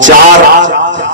4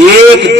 1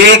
1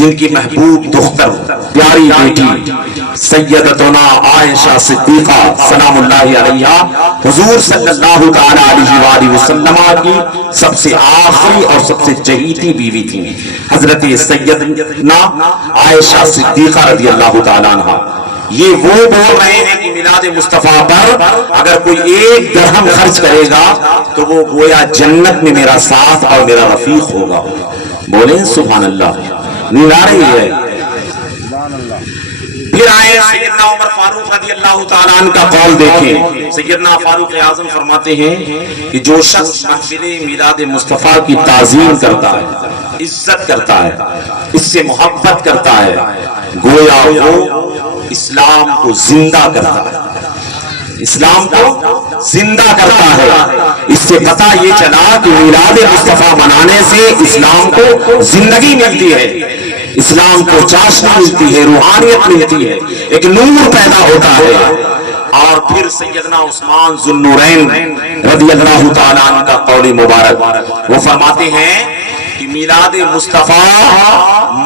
جن کی محبوب دختر پیاری بیٹی سیدتنا عائشہ صدیقہ سلام اللہ علیہا حضور صلی اللہ تعالی علیہ وآلہ وسلم کی سب سے آخری اور سب سے چہیتی بیوی تھی حضرت سیدنا عائشہ صدیقہ رضی اللہ تعالی عنہ. یہ وہ بول رہے ہیں کہ میلاد مصطفیٰ پر اگر کوئی ایک درہم خرچ کرے گا تو وہ گویا جنت میں میرا ساتھ اور میرا رفیق ہوگا. بولیں سبحان اللہ. نیند آ رہی ہے؟ پھر آئے سیدنا عمر فاروق رضی اللہ تعالیٰ عنہ کا قول دیکھیں. سیدنا فاروق اعظم فرماتے ہیں کہ جو شخص محفل میلاد مصطفیٰ کی تعظیم کرتا ہے، عزت کرتا ہے، اس سے محبت کرتا ہے، گویا وہ اسلام کو زندہ کرتا ہے. اسلام کو زندہ کرتا ہے. اس سے پتہ یہ چلا کہ میلاد مصطفیٰ منانے سے اسلام کو زندگی ملتی ہے، اسلام کو چاشنی ملتی ہے، روحانیت ملتی ہے، ایک نور پیدا ہوتا ہے. اور پھر سیدنا عثمان ذو النورین رضی اللہ تعالیٰ عنہ کا قول مبارک، وہ فرماتے ہیں کہ میلاد مصطفیٰ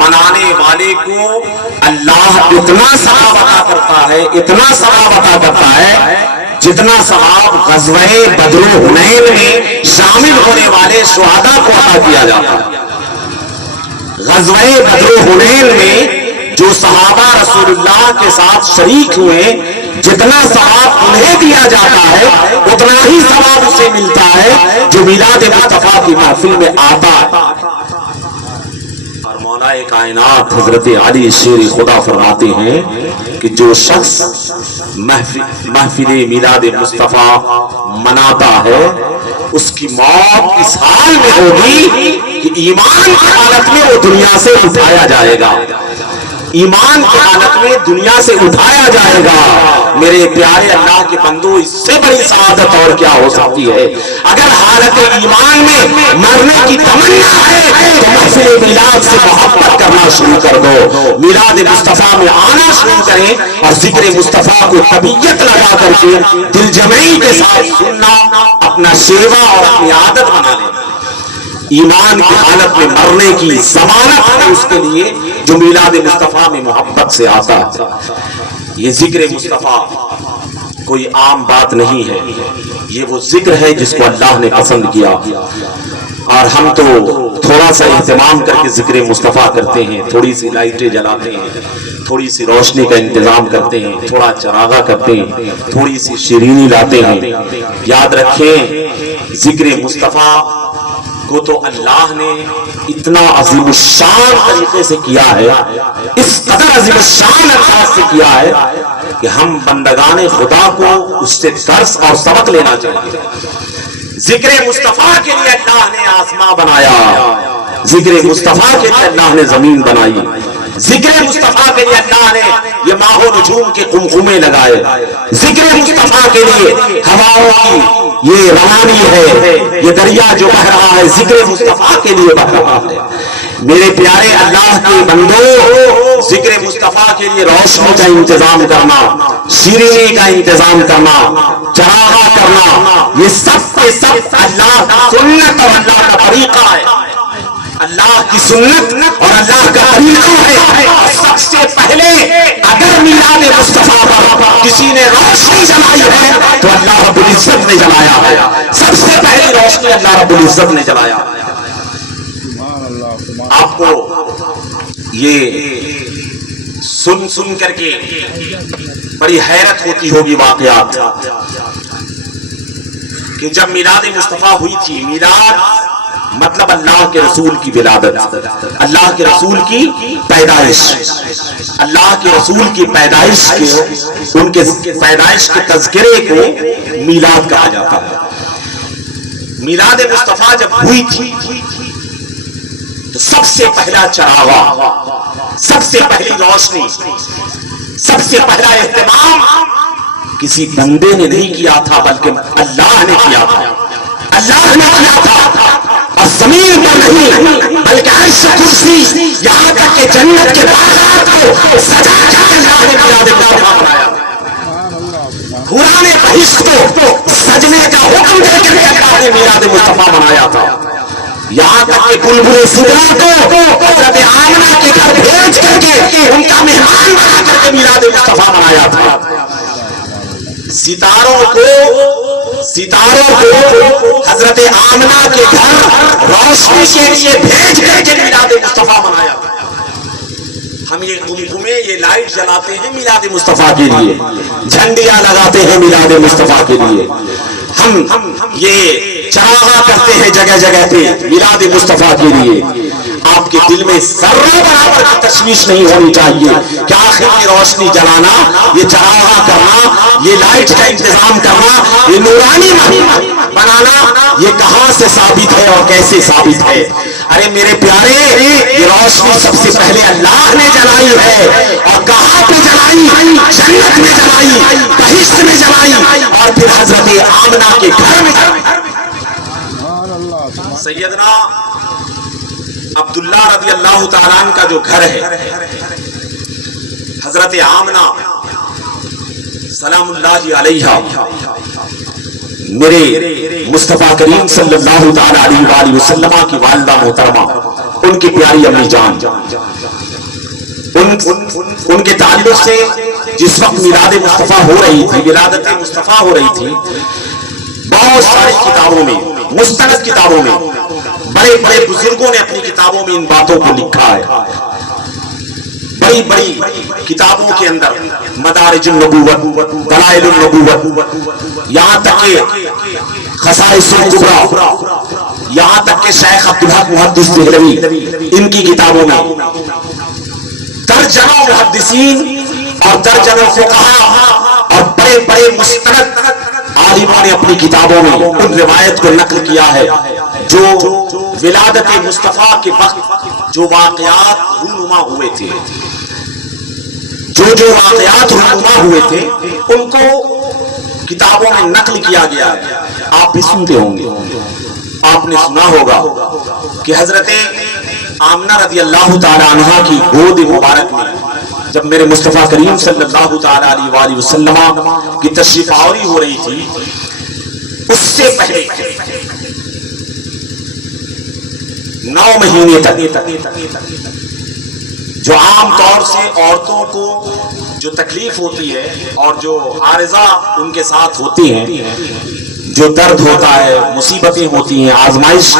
منانے والے کو اللہ اتنا ثواب عطا کرتا ہے، اتنا ثواب عطا کرتا ہے جتنا ثواب غزوہ بدر و حنین میں شامل ہونے والے شہداء کو عطا کیا جاتا ہے. غزوہ بدر و حنین میں جو صحابہ رسول اللہ کے ساتھ شریک ہوئے جتنا ثواب انہیں دیا جاتا ہے اتنا ہی ثواب اسے ملتا ہے جو میلاد مصطفیٰ کی محفل میں آتا ہے. اور مولا کائنات حضرت علی شیر خدا فرماتے ہیں کہ جو شخص محفل میلاد مصطفیٰ مناتا ہے اس کی موت اس حال میں ہوگی کہ ایمان کی حالت میں وہ دنیا سے اٹھایا جائے گا. ایمان کی حالت میں دنیا سے اٹھایا جائے گا. میرے پیارے اللہ کے بندو، اس سے بڑی سعادت اور کیا ہو سکتی ہے؟ اگر حالت ایمان میں مرنے کی تمنا ہے تو محفل میلاد سے محبت کرنا شروع کر دو، میلاد مصطفیٰ میں آنا شروع کریں اور ذکر مصطفیٰ کو طبیعت لگا کر کے دل جمعی کے ساتھ سننا اپنا شیوا اور اپنی عادت بنا لیں. ایمان کی حالت میں مرنے کی ضمانت ہے اس کے لیے جو میلاد مصطفیٰ میں محبت سے آتا ہے. یہ ذکر مصطفیٰ کوئی عام بات نہیں ہے، یہ وہ ذکر ہے جس کو اللہ نے پسند کیا. اور ہم تو تھوڑا سا اہتمام کر کے ذکر مصطفیٰ کرتے ہیں، تھوڑی سی لائٹیں جلاتے ہیں، تھوڑی سی روشنی کا انتظام کرتے ہیں، تھوڑا چراغا کرتے ہیں، تھوڑی سی شیرینی لاتے ہیں. یاد رکھیں ذکر مصطفیٰ کو تو اللہ نے اتنا عظیم الشان طریقے سے کیا ہے، اس قدر عظیم الشان انداز سے کیا ہے کہ ہم بندگان خدا کو اس سے درس اور سبق لینا چاہیے. ذکر مصطفیٰ کے لیے اللہ نے آسمان بنایا، ذکر مصطفیٰ کے لیے اللہ نے زمین بنائی، ذکر مصطفیٰ کے لیے اللہ نے یہ ماہ و نجوم کے قمقمے لگائے، ذکر مصطفیٰ کے لیے ہواؤں کی یہ روانی ہے، یہ دریا جو بہ رہا ہے ذکر مصطفیٰ کے لیے بہ رہا ہے. میرے پیارے اللہ کے بندو، ذکر مصطفیٰ کے لیے روشنی کا انتظام کرنا، شیرینی کا انتظام کرنا، چراغا کرنا، یہ سب کے سب اللہ کی سنت اور اللہ کا طریقہ ہے. اللہ کی سنت اور اللہ کا طریقہ ہے. سب سے پہلے اگر میلاد مصطفیٰ پر کسی نے روشنی جلائی ہے تو اللہ رب العزت نے جلایا ہے. سب سے پہلی روشنی اللہ رب العزت نے جلایا. آپ کو یہ سن کر کے بڑی حیرت ہوتی ہوگی واقعات کہ جب میلاد مصطفیٰ ہوئی تھی، میلاد مطلب اللہ کے رسول کی ولادت، اللہ کے رسول کی پیدائش، اللہ کے رسول کی پیدائش کے ان کے پیدائش کے تذکرے کو میلاد کہا جاتا ہے. میلاد مصطفیٰ جب ہوئی تھی تو سب سے پہلا چراغا، سب سے پہلی روشنی، سب سے پہلا اہتمام کسی بندے نے نہیں کیا تھا بلکہ اللہ نے کیا تھا. اللہ نے کیا تھا اور زمین پر نہیں بلکہ عرش کرسی یہاں تک کہ جنت کے باغات کو سجا کر اللہ نے میلاد مصطفیٰ بنایا. قرآن بہشت کو سجنے کا حکم دے کر اللہ نے میلاد مصطفیٰ بنایا تھا. یہاں تک کہ بلبل سدرا کو حضرت آمنہ کے گھر بھیج کر کے ان کا مہمان بنا کر کے میلاد مصطفیٰ منایا تھا. ستاروں کو حضرت آمنہ کے گھر روشنی کے لیے بھیج کر کے میلاد مصطفیٰ منایا تھا. ہم یہ قمقمے یہ لائٹ جلاتے ہیں میلاد مصطفیٰ کے لیے, جھنڈیاں لگاتے ہیں میلاد مصطفیٰ کے لیے, ہم یہ چراغاں کرتے ہیں جگہ جگہ پہ میلاد مصطفیٰ کے لیے. آپ کے دل میں ذرہ برابر کی تشویش نہیں ہونی چاہیے کہ آخر کی روشنی جلانا, یہ چراغاں کرنا, یہ لائٹ کا انتظام کرنا, یہ نورانی بنانا, یہ کہاں سے ثابت ہے اور کیسے ثابت ہے؟ ارے میرے پیارے, یہ روشنی سب سے پہلے اللہ نے جلائی ہے, اور کہاں پہ جلائی؟ جنت میں جلائی, بہشت میں جلائی, اور پھر حضرت آمنہ کے گھر میں جلائی. سیدنا عبداللہ رضی اللہ تعالیٰ عنہ کا جو گھر ہے, حضرت آمنہ سلام اللہ علیہا, میرے مصطفیٰ کریم صلی اللہ تعالیٰ علیہ وآلہ وسلم کی والدہ محترمہ, ان کی پیاری امی جان, ان کے تعلق سے جس وقت میلاد مصطفیٰ ہو رہی تھی, ولادت مصطفیٰ ہو رہی تھی, بہت ساری کتابوں میں, مستند کتابوں میں, بڑے بڑے بزرگوں نے اپنی کتابوں میں ان باتوں کو لکھا ہے. بڑی بڑی کتابوں کے اندر مدارج النبوت, دلائل النبوت, یہاں تک کہ خصائص الکبریٰ, یہاں تک کہ شیخ عبدالحق محدث دہلوی, ان کی کتابوں میں درجنوں محدثین اور درجنوں فقہاء اور بڑے بڑے مستند عالموں نے اپنی کتابوں میں ان روایت کو نقل کیا ہے جو ولادت مصطفیٰ کے وقت جو واقعات رونما ہوئے تھے, جو واقعات رونما ہوئے تھے, ان کو کتابوں میں نقل کیا گیا ہے. آپ بھی سنتے ہوں گے, آپ نے سنا ہوگا کہ حضرت آمنہ رضی اللہ تعالی عنہا کی گود مبارک میں جب میرے مصطفیٰ کریم صلی اللہ تعالی علیہ وآلہ وسلم کی تشریف آوری ہو رہی تھی, اس سے پہلے 9 مہینے تک جو عام طور سے عورتوں کو جو تکلیف ہوتی ہے اور جو عارضہ ان کے ساتھ ہوتی ہیں, جو درد ہوتا ہے, مصیبتیں ہوتی ہیں, آزمائش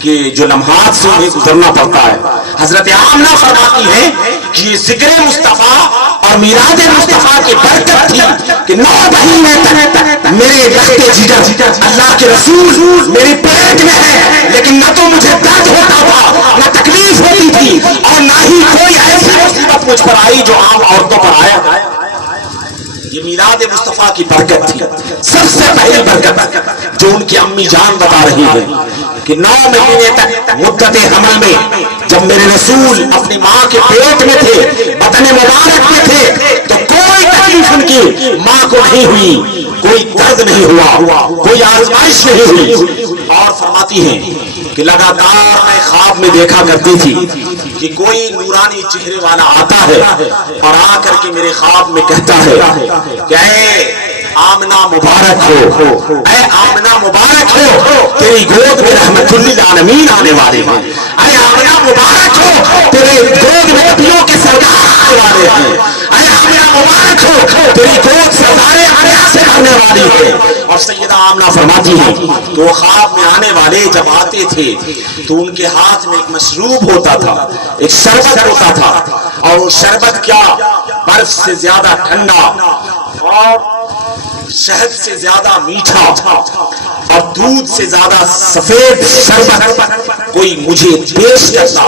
کے جو لمحات سے انہیں گزرنا پڑتا ہے, حضرت آمنہ فرماتی ہیں کہ یہ ذکر مصطفیٰ اور میلاد مصطفیٰ کی برکت تھی کہ 9 مہینے تک میرے رخت جگر اللہ کے رسول میرے پیٹ میں ہے, لیکن نہ تو مجھے درد ہوتا تھا, نہ تکلیف ہوتی تھی, اور نہ ہی کوئی ایسی مصیبت مجھ پر آئی جو عام عورتوں پر آیا. یہ میلاد مصطفیٰ کی برکت تھی, سب سے پہلی برکت جو ان کی امی جان بتا رہی ہے کہ 9 مہینے تک مدت حمل میں جب میرے رسول اپنی ماں کے پیٹ میں تھے, بطن مبارک میں تھے, تو کوئی تکلیف ان کی ماں کو نہیں ہوئی, کوئی درد نہیں ہوا, کوئی آزمائش نہیں ہوئی. اور فرماتی ہیں کہ لگاتار میں خواب میں دیکھا کرتی تھی کہ کوئی نورانی چہرے والا آتا ہے اور آ کر کے میرے خواب میں کہتا ہے کہ اے آمنہ مبارک ہو, اے آمنہ مبارک ہو, تیری گود میں رحمت للعالمین آنے والے ہیں, اے آمنہ مبارک ہو, تیرے گود میں نبیوں کے سردار آنے والے ہیں, اے آمنہ مبارک ہو, تیری گود سردار انبیاء سے بھرنے والی ہے. اور سیدہ آمنہ فرماتی ہیں کہ وہ خواب میں آنے والے جب آتے تھے تو ان کے ہاتھ میں ایک مشروب ہوتا تھا, ایک شربت ہوتا تھا, اور وہ شربت کیا برف سے زیادہ ٹھنڈا اور شہد سے زیادہ میٹھا اور دودھ سے زیادہ سفید شربت کوئی مجھے پیش کرتا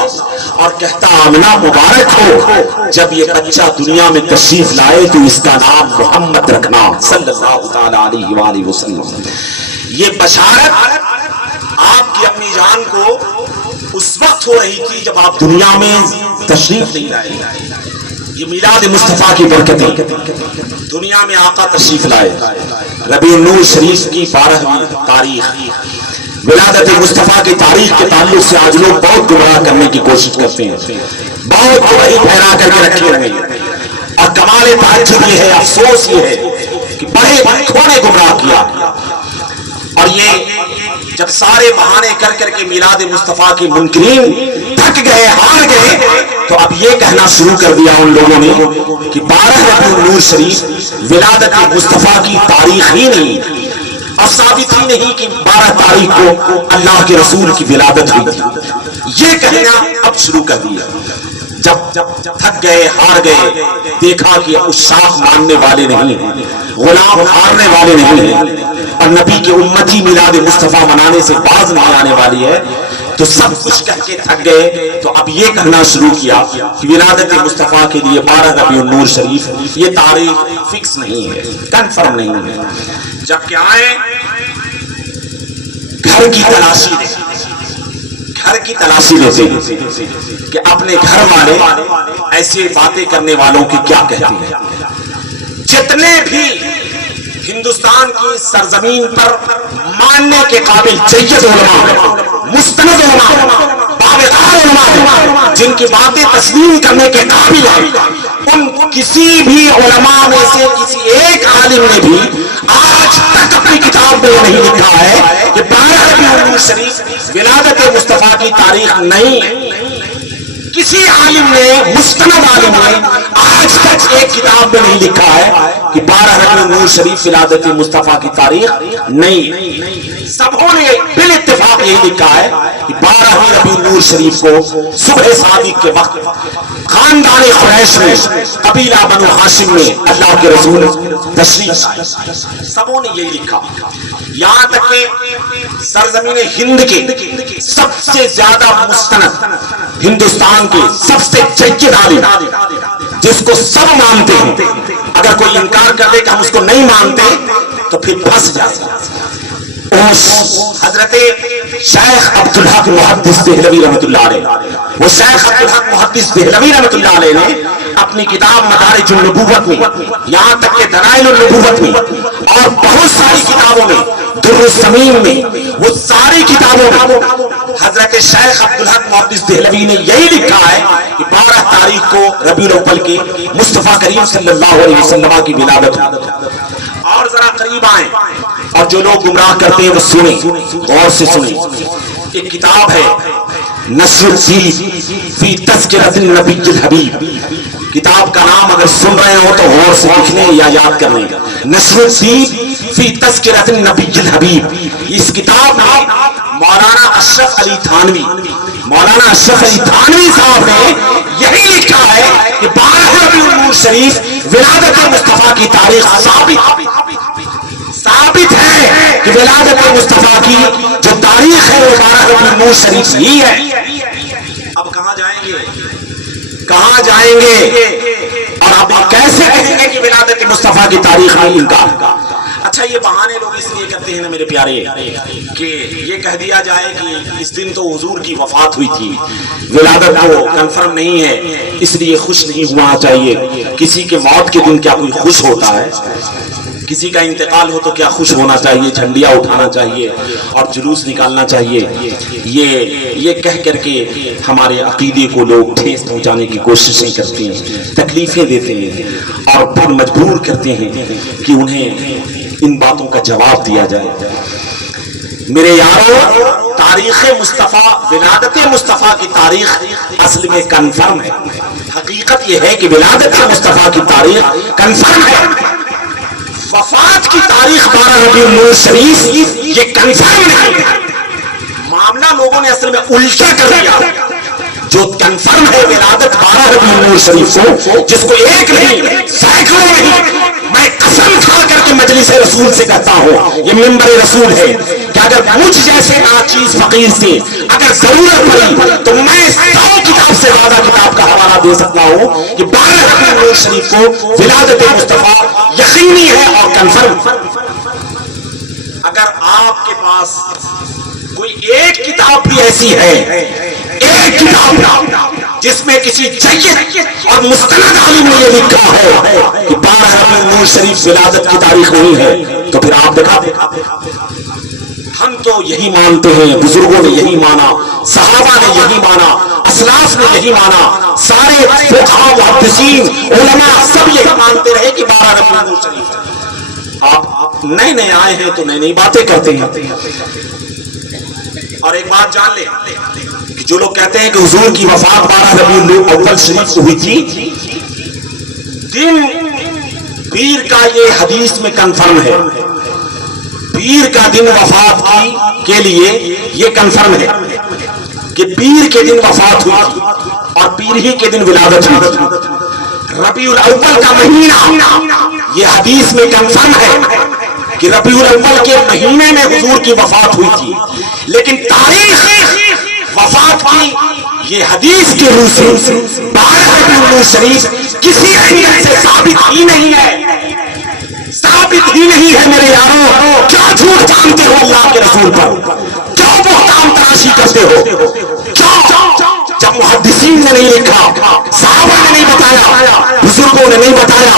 اور کہتا آمنہ مبارک ہو, جب یہ بچہ دنیا میں تشریف لائے تو اس کا نام محمد رکھنا صلی اللہ تعالی علیہ وآلہ وسلم. یہ بشارت آپ کی امی جان کو اس وقت ہو رہی تھی جب آپ دنیا میں تشریف نہیں لائے. یہ میلاد مصطفیٰ کی برکتیں, دنیا میں آقا تشریف لائے. ربیع النور شریف کی 12ویں تاریخ, ولادت مصطفیٰ کی تاریخ کے تعلق سے آج لوگ بہت گمراہ کرنے کی کوشش کرتے ہیں, بہت گمراہی پھیلا کر کے رکھے ہوئے ہیں. اور کمال تعجب یہ ہے, افسوس یہ ہے کہ بڑے بڑوں نے گمراہ کیا. اور یہ جب سارے بہانے کر کر کے میلاد مصطفیٰ کی منکرین تھک گئے ہار گئے تو اب یہ کہنا شروع کر دیا ان لوگوں نے کہ 12 ربیع النور شریف ولادت مصطفیٰ کی تاریخ ہی نہیں اور ثابت ہی نہیں کہ 12 تاریخ کو اللہ کے رسول کی ولادت ہوئی تھی. یہ کہنا اب شروع کر دیا. جب تھک گئے ہار گئے دیکھا کہ اس شاخ ماننے والے نہیں ہیں, غلام ہارنے والے نہیں ہیں اور نبی کے امتی میلاد مصطفیٰ منانے سے باز نہیں آنے والی ہے, تو سب کچھ کہہ کے تھک گئے تو اب یہ کہنا شروع کیا کہ ولادت مصطفیٰ کے لیے 12 ربیع النور شریف یہ تاریخ فکس نہیں ہے, کنفرم نہیں ہے. جب کہ آئے گھر کی تلاشی لیتے کہ اپنے گھر والے ایسے باتیں کرنے والوں کی کیا کہتے ہیں. جتنے بھی ہندوستان کی سرزمین پر ماننے کے قابل جید علماء, مستند علماء, باوقار علماء جن کی باتیں تسلیم کرنے کے قابل ہیں, ان کسی بھی علماء میں سے کسی ایک عالم نے بھی آج تک اپنی کتاب میں نہیں لکھا ہے کہ 12 ربیع النور شریف ولادت مصطفیٰ کی تاریخ نہیں. کسی عالم نے, مستند عالم نے آج تک ایک کتاب میں نہیں لکھا ہے کہ 12 ربیع النور شریف ولادت مصطفیٰ کی تاریخ نہیں. سبوں نے بال اتفاق یہی لکھا ہے کہ 12 ربیع النور شریف کو صبح صادق کے وقت خاندان قریش میں, قبیلہ بنو ہاشم میں اللہ کے رسول تشریف لائے. سبوں نے یہی لکھا. یہاں تک کہ سرزمین ہند کے سب سے زیادہ مستند, ہندوستان کے سب سے جید عالم جس کو سب مانتے ہیں, اگر کوئی انکار کر دے کہ ہم اس کو نہیں مانتے تو پھر پھنس جاتے. حضرت شیخ عبدالحق محدث دہلوی رحمۃ اللہ علیہ, وہ شیخ عبدالحق محدث دہلوی رحمۃ اللہ علیہ نے اپنی کتاب مدارج النبوت میں, یہاں تک کہ دلائل النبوت میں اور بہت ساری کتابوں میں, در السمین میں, وہ ساری کتابوں میں حضرت شیخ عبدالحق محدث دہلوی نے یہی لکھا ہے کہ 12 تاریخ کو ربیع الاول کے مصطفیٰ کریم صلی اللہ علیہ وسلم کی ولادت. اور ذرا قریب آئیں اور جو لوگ گمراہ کرتے ہیں وہ سنیں, غور سے سنیں. ایک کتاب ہے نصر الدین فی تذکرۃ النبی الحبیب, کتاب کا نام اگر سن رہے ہو تو غور سے لکھ لیں یا یاد کر لیں, نصر الدین فی تذکرۃ النبی الحبیب. اس کتاب میں مولانا اشرف علی تھانوی صاحب نے یہی لکھا ہے کہ 12 ربیع النور شریف ولادت مصطفیٰ کی تاریخ ثابت ہے کہ ولادت مصطفیٰ کی جو تاریخ ہے وہ 12 ربیع النور شریف ہی ہے. اب کہاں جائیں گے اور اب کیسے کہیں گے کہ ولادت مصطفیٰ کی تاریخ نہیں انکار. اچھا یہ بہانے لوگ اس لیے کرتے ہیں نا میرے پیارے کہ یہ کہہ دیا جائے کہ اس دن تو حضور کی وفات ہوئی تھی, ولادت کو کنفرم نہیں ہے اس لیے خوش نہیں ہونا چاہیے. کسی کے موت کے دن کیا کوئی خوش ہوتا ہے؟ کسی کا انتقال ہو تو کیا خوش ہونا چاہیے, جھنڈیاں اٹھانا چاہیے اور جلوس نکالنا چاہیے. یہ کہہ کر کے ہمارے عقیدے کو لوگ ٹھیس پہنچانے کی کوششیں کرتے ہیں, تکلیفیں دیتے ہیں اور پھر مجبور کرتے ہیں کہ انہیں ان باتوں کا جواب دیا جائے. میرے یارو, تاریخ مصطفیٰ, ولادت مصطفیٰ کی تاریخ اصل میں کنفرم ہے. حقیقت یہ ہے کہ ولادت مصطفیٰ کی تاریخ کنفرم ہے. وفات کی تاریخ 12 ربیع النور شریف یہ کنفرم نہیں ہے. معاملہ لوگوں نے اصل میں الٹا کر دیا. جو کنفرم ہے ولادت 12 ربیع النور شریف کو, جس کو ایک نہیں سینکڑوں نہیں, میں قسم کھا کر کے مجلس رسول سے کہتا ہوں, یہ منبر رسول ہے کہ اگر مجھ جیسے ناچیز فقیر سے اگر ضرورت پڑی تو میں 100 کتاب سے زیادہ کتاب کا حوالہ دے سکتا ہوں کہ 12 ربیع النور شریف کو ولادت مصطفیٰ یقینی ہے اور کنفرم. اگر آپ کے پاس کوئی ایک کتاب بھی ایسی ہے, ایک کتاب جس میں کسی جید اور مستند عالم نے یہ لکھا ہے کہ 12 ربیع النور شریف ولادت کی تاریخ نہیں ہے, تو پھر آپ دکھا دیں. ہم تو یہی مانتے ہیں, بزرگوں نے یہی مانا, صحابہ نے یہی مانا, اسلاف نے یہی مانا, سارے فقہاء, محدثین, علماء سب یہی مانتے رہے کہ 12 ربیع النور شریف. آپ نئے نئے آئے ہیں تو نئی نئی باتیں کرتے ہیں. اور ایک بات جان لیں کہ جو لوگ کہتے ہیں کہ حضور کی وفات 12 ربیع الاول شریف کو ہوئی تھی، دن پیر کا یہ حدیث میں کنفرم ہے، پیر کا دن وفات کے لیے یہ کنفرم ہے کہ پیر کے دن وفات ہوئی اور پیر ہی کے دن ولادت ہوئی۔ ربیع الاول کا مہینہ یہ حدیث میں کنفرم ہے کہ ربیع الاول کے مہینے میں حضور کی وفات ہوئی تھی، لیکن تاریخ وفات کی یہ حدیث کے روح سے 12 ربیع الاول شریف کسی اینگل سے ثابت ہی نہیں ہے، ثابت ہی نہیں ہے میرے یارو۔ کیا جھوٹ باندھتے ہو اللہ کے رسول پر، کیوں بہتان تراشی کرتے ہو، کیوں؟ جب محدثین نے نہیں لکھا، صحابہ نے نہیں بتایا، بزرگوں نے نہیں بتایا،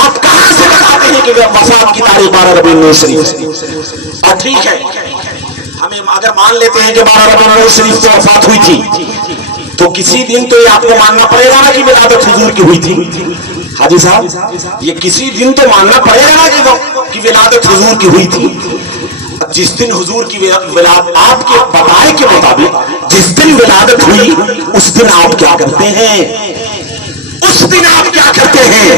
آپ کہاں سے بتاتے ہیں کہ وفات کی تاریخ 12 ربیع الاول شریف؟ اور ٹھیک ہے، ہمیں اگر مان لیتے ہیں کہ 12 ربیع الاول شریف کو وفات ہوئی تھی تو کسی دن تو یہ آپ کو ماننا پڑے گا نا کہ ولادت حضور کی ہوئی تھی۔ حاجی صاحب یہ کسی دن تو ماننا پڑے گا نا کہ ولادت حضور کی ہوئی تھی۔ جس دن حضور کی ولادت آپ کے بتائے کے مطابق جس دن ولادت ہوئی اس دن آپ کیا کرتے ہیں، اس دن آپ کیا کرتے ہیں؟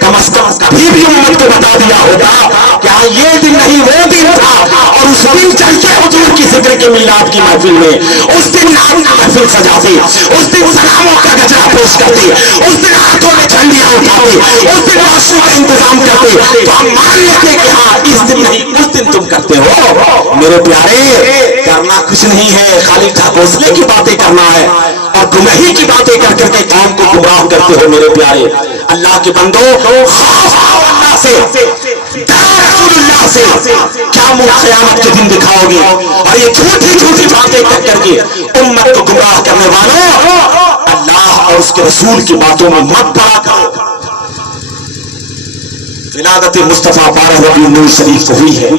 کم از کم کبھی بھی امت کو بتا دیا ہوگا کہ ہاں یہ دن نہیں وہ دن تھا، اور اس دن چلتے حضور کی ذکر کے میلاد کی محفل میں، اس دن نام کی محفل سجاتے، اس دن سلاموں کا گجرا پیش کرتے، اس دن ہاتھوں میں جھنڈیاں اٹھاتے، اس دن واشو کا انتظام کرتے، تو ہم مان لیتے کہ ہاں اس دن نہیں اس دن تم کرتے ہو۔ میرے پیارے کرنا کچھ نہیں ہے، خالی ٹھاکوسلے کی باتیں کرنا ہے اور گمراہی کی باتیں کر کر کے قوم کو گمراہ کرتے ہو۔ میرے پیارے اللہ کے بندو، خوف آؤ اللہ سے، ڈرو رسول اللہ سے، کیا منہ قیامت کے دن دکھاؤ گے؟ اور یہ جھوٹی جھوٹی باتیں کر کر کے امت کو گمراہ کرنے والوں، اللہ اور اس کے رسول کی باتوں میں مت پڑا کرو۔ ولادت مصطفیٰ 12 ربیع الاول شریف کو ہوئی ہے،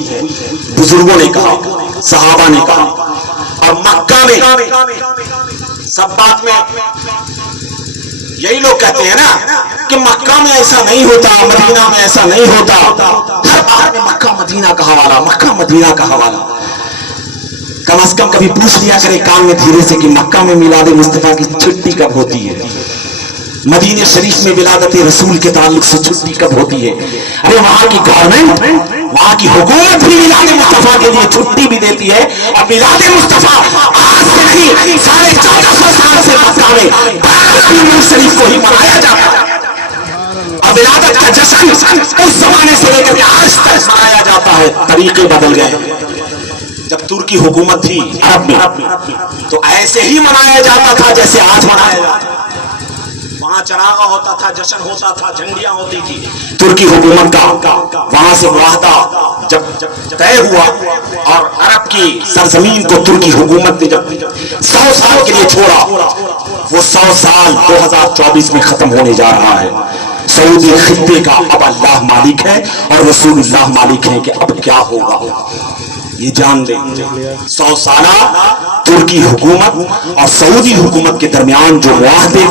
بزرگوں نے کہا، صحابہ نے کہا، اور مکہ میں سب بات میں یہی لوگ کہتے ہیں نا کہ مکہ میں ایسا نہیں ہوتا، مدینہ میں ایسا نہیں ہوتا، ہر بار میں مکہ مدینہ کا حوالہ، مکہ مدینہ کا حوالہ۔ کم از کم کبھی پوچھ لیا کرے کان میں دھیرے سے کہ مکہ میں میلاد مصطفیٰ کی چھٹی کب ہوتی ہے، مدینہ شریف میں ولادت رسول کے تعلق سے چھٹی کب ہوتی ہے؟ ارے وہاں کی گورنمنٹ، وہاں کی حکومت بھی میلاد مصطفیٰ کے لیے چھٹی بھی دیتی ہے، اور میلاد مصطفیٰ آج سے نہیں 1450 سال سے مکہ میں 12 ربیع الاول شریف کو ہی منایا جاتا ہے، اور ولادت کا جشن اس زمانے سے لے کر کے آج تک منایا جاتا ہے۔ طریقے بدل گئے، جب ترکی حکومت تھی عرب میں تو ایسے ہی منایا جاتا تھا جیسے آج منایا جاتا ہے، وہاں چراغا ہوتا تھا، جشن ہوتا تھا، جھنڈیاں ہوتی تھی۔ ترکی حکومت کا وہاں سے معاہدہ جب طے ہوا اور عرب کی سرزمین کو ترکی حکومت نے جب 100 سال کے لیے چھوڑا، وہ 100 سال 2024 میں ختم ہونے جا رہا ہے۔ سعودی خطے کا اب اللہ مالک ہے اور رسول اللہ مالک ہے کہ اب کیا ہوگا یہ جان لیں۔ 100 سالہ ترکی حکومت اور سعودی حکومت کے درمیان جو معاہدے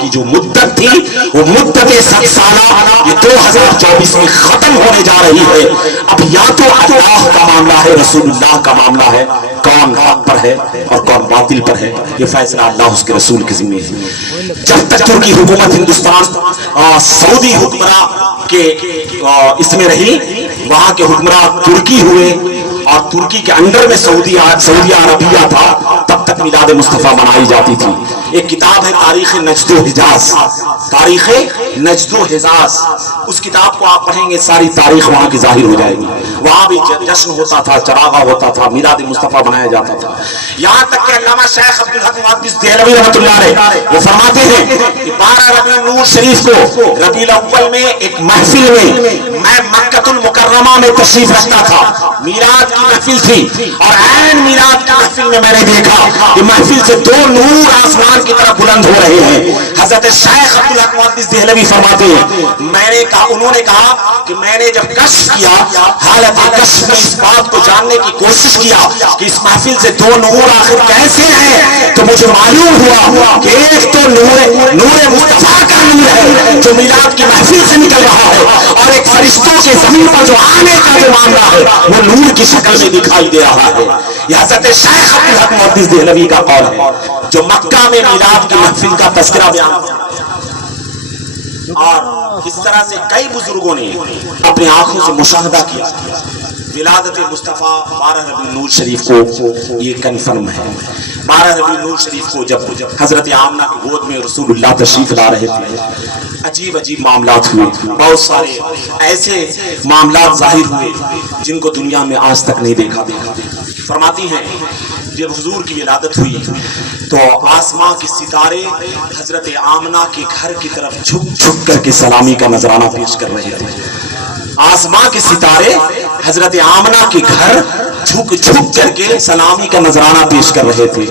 کی جو مدت تھی، وہ مدت 7 سالہ یہ 2024 میں ختم ہونے جا رہی ہے۔ اب یا تو اللہ کا معاملہ ہے، رسول اللہ کا معاملہ ہے، کون حق پر ہے اور کون باطل پر ہے، یہ فیصلہ اللہ اس کے رسول کے ذمہ ہے۔ جب تک ترکی حکومت ہندوستان سعودی حکمراں کے اس میں رہی، وہاں کے حکمراں ترکی ہوئے اور ترکی کے انڈر میں سعودی عربیہ تھا، تب تک میلاد مصطفیٰ منائی جاتی تھی۔ ایک کتاب ہے تاریخ نجد و حجاز، تاریخ نجد و حجاز، اس کتاب کو آپ پڑھیں گے ساری تاریخ وہاں کی ظاہر ہو جائے گی۔ وہاں بھی جشن ہوتا تھا، چراغا ہوتا تھا، میلاد مصطفیٰ منایا جاتا تھا، یہاں تک کہ علامہ شیخ عبدالحق محدث دہلوی رحمۃ اللہ علیہ وہ فرماتے ہیں کہ 12 ربیع الاول شریف کو ربیع الاول میں ایک محفل میں مکہ المکرمہ میں تشریف رکھتا تھا، میلاد کی محفل تھی، اور عین میلاد کی محفل میں نے دیکھا کہ محفل سے 2 نور آسمان کی طرف بلند ہو رہے ہیں۔ حضرت شیخ عبدالحق محدث دہلوی تشریف فرماتے ہیں انہوں نے کہا کہ میں نے جب کشف کیا، حالت کشف میں اس بات کو جاننے کی کوشش کیا کہ اس محفل سے دو نور آخر کیسے ہیں، تو مجھے معلوم ہوا کہ ایک تو نور مصطفیٰ کا نور ہے جو میلاد کی محفل سے نکل رہا ہے، اور ایک فرشتوں کے زمین پر جو آنے کا جو معاملہ ہے وہ نور کی شکل میں دکھائی دے رہا ہے۔ یہ حضرت شیخ عبدالحق محدث دہلوی کا قول ہے جو مکہ میں میلاد کی محفل کا تذکرہ بیان کیا، اور اس طرح سے کئی بزرگوں نے اپنے آنکھوں سے مشاہدہ کیا۔ ولادت مصطفیٰ 12 ربیع النور شریف کو یہ کنفرم ہے۔ 12 ربیع النور شریف کو جب حضرت آمنہ کی گود میں رسول اللہ تشریف لا رہے تھے، عجیب عجیب معاملات ہوئے، بہت سارے ایسے معاملات ظاہر ہوئے جن کو دنیا میں آج تک نہیں دیکھا۔ فرماتی ہیں جب حضور کی ولادت ہوئی تو آسمان کے ستارے حضرت آمنہ کے گھر کی طرف جھک جھک کر کے سلامی کا نذرانہ پیش کر رہے تھے۔ آسمان کے ستارے حضرت آمنہ کے گھر جھک جھک کر کے سلامی کا نذرانہ پیش کر رہے تھے،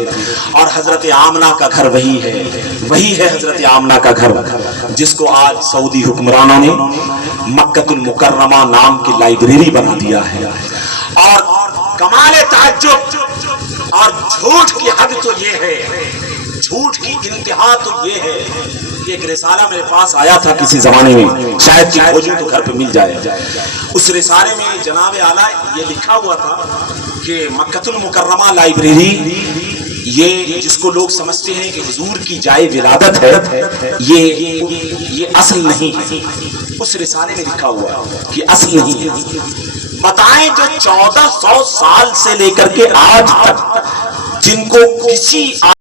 اور حضرت آمنہ کا گھر وہی ہے حضرت آمنہ کا گھر جس کو آج سعودی حکمرانوں نے مکہ المکرمہ نام کی لائبریری بنا دیا ہے۔ اور کمال تعجب اور جھوٹ کی حد تو یہ ہے، جھوٹ کی انتہا تو یہ ہے، ایک رسالہ میرے پاس آیا تھا کسی زمانے میں، شاید کہ کھوجوں تو گھر پہ مل جائے۔ اس رسالے میں جناب اعلیٰ یہ لکھا ہوا تھا کہ مکہ المکرمہ لائبریری یہ جس کو لوگ سمجھتے ہیں کہ حضور کی جائے ولادت ہے، یہ اصل نہیں ہے۔ اس رسالے میں لکھا ہوا کہ اصل نہیں ہے۔ بتائیں جو 1400 سال سے لے کر کے آج تک جن کو کسی